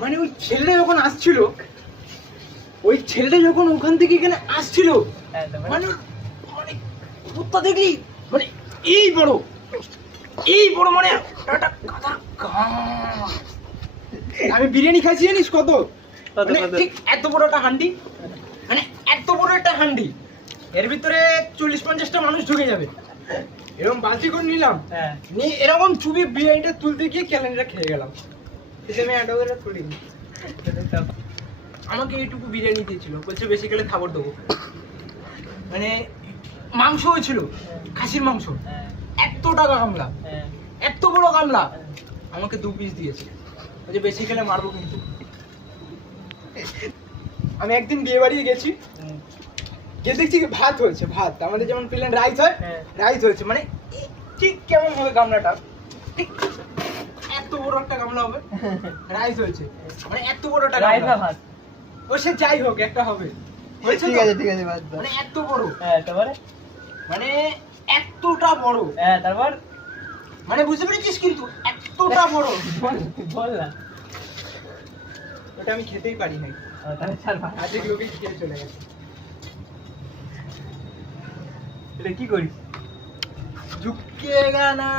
মানে ওই ছেলেটা যখন আসছিল, ওই ছেলেটা যখন ওখান থেকে এখানে আসছিল, মানে মানে কুত্তা দেখলি মানে এই বড় মানে একটা গাধার গাঁ। আমি বিরিয়ানি খাইছি জানিস কত? মানে ঠিক এত বড় একটা হান্ডি, মানে এত বড় একটা হান্ডি, এর ভিতরে 40-50টা মানুষ ঢুকে যাবে। এরকম বালতি করে নিলাম, নিয়ে এরকম চুবি বিরিয়ানিটা তুলতে গিয়ে ক্যালেন্ডার খেয়ে গেলাম। আমি একটা করে তুলিনি। আমাকে এইটুকু বিরিয়ানি দিয়েছিল, বলছে বেশি খেলে খাবার দেবো। মানে মাংস হয়েছিল, খাসির মাংস, এত টাকা গামলা, এত বড় গামলা, আমাকে 2 পিস দিয়েছে, বলছে বেশি খেলে মারবো কিন্তু। আমি একদিন বিয়ে বাড়ি গেছি, গিয়ে দেখছি ভাত হয়েছে, ভাত আমাদের যেমন প্লেন রাইস হয়, রাইস হয়েছে, মানে ঠিক কেমন হবে গামলাটা, ঠিক এত বড় একটা গামলা হবে, রাইস হয়েছে, মানে এত বড় একটা রাইস না ভাত, ও সে যাই হোক একটা হবে, ঠিক আছে মানে এত বড়, তারপরে মানে এতটা বড়, তারপর মানে বুঝতে পেরেছিস, কিন্তু এতটা বড় বল না, ওটা আমি খেতেই পারি নাই, আজকে লোকে খেয়ে চলে গেছে। এটা কি করিস? ঝুঁকেগা না।